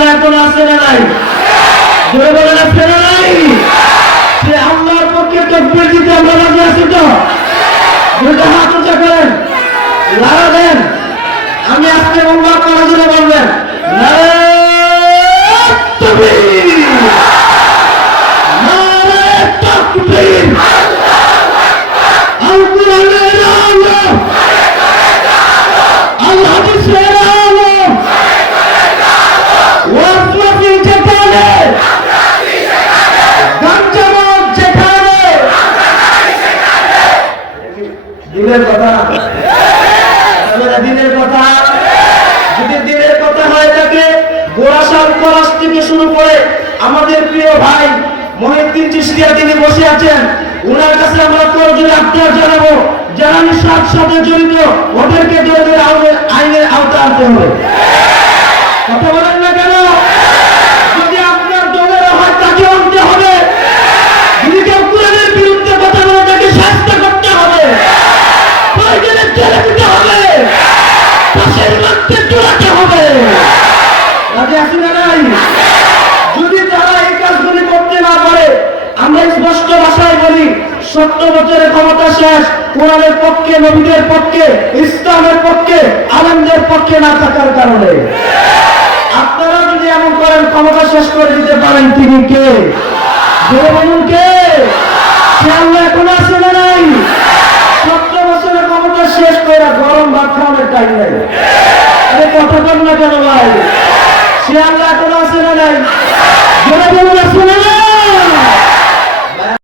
আল্লাহ এখন আছে না নাই? জোরে বলেন আছে না নাই? সে আল্লাহর পক্ষে তাকবীর দিতে আমরা রাজি আছি তো? দুটো হাত উঁচা করেন, নারা দেন। আমি আজকে আল্লাহ করার জন্য বলবেন নারায়ে তাকবীর, নারায়ে তাকবীর। আল কোরআনের আলো, আল হাদিসের আলো, ওয়াজমাহফিল যেখানে, গানজামাত যেখানে, দিনের কথা, দিনের কথা। যদি দিনের কথা হয়ে থাকে, গোরাসাল কলাশ থেকে শুরু করে আমাদের প্রিয় ভাই মহিউদ্দিন চিশতিয়া তিনি বসে আছেন, ওনার কাছে আমরা করজোড়ে আবদার জানাবো, যারা নিঃস্বার্থ সাথে জড়িত ওদেরকে ধরে আইনের আওতায় আনতে হবে। কথা বলেন না কেন? যদি আপনার দলের হয় তাকে আনতে হবে, যদি কেউ কোরআনের বিরুদ্ধে কথা বলে তাকে শাস্তি করতে হবে, প্রয়োজনে জেলে দিতে হবে, ফাঁসির মধ্যে ঝুলাতে হবে। রাজি আছি না নাই? যদি তারা এই কাজগুলি করতে না পারে, আমরা স্পষ্ট ভাষায় বলি 70 বছরের ক্ষমতা শেষ, কোরআনের পক্ষে, নবীদের পক্ষে, ইসলামের পক্ষে, আলেমদের পক্ষে না থাকার কারণে। আপনারা যদি এমন করেন ক্ষমতা শেষ করে দিতে পারেন, তিনি কে? জোরে বলুন কে? সে আল্লাহ এখন আছে না নাই? 70 বছরের ক্ষমতা শেষ করে গরম ভাত খাওয়ানোর টাইম নাই। আরে কথা বল না কেন ভাই? সে আল্লাহ এখন আছে না নাই? জোরে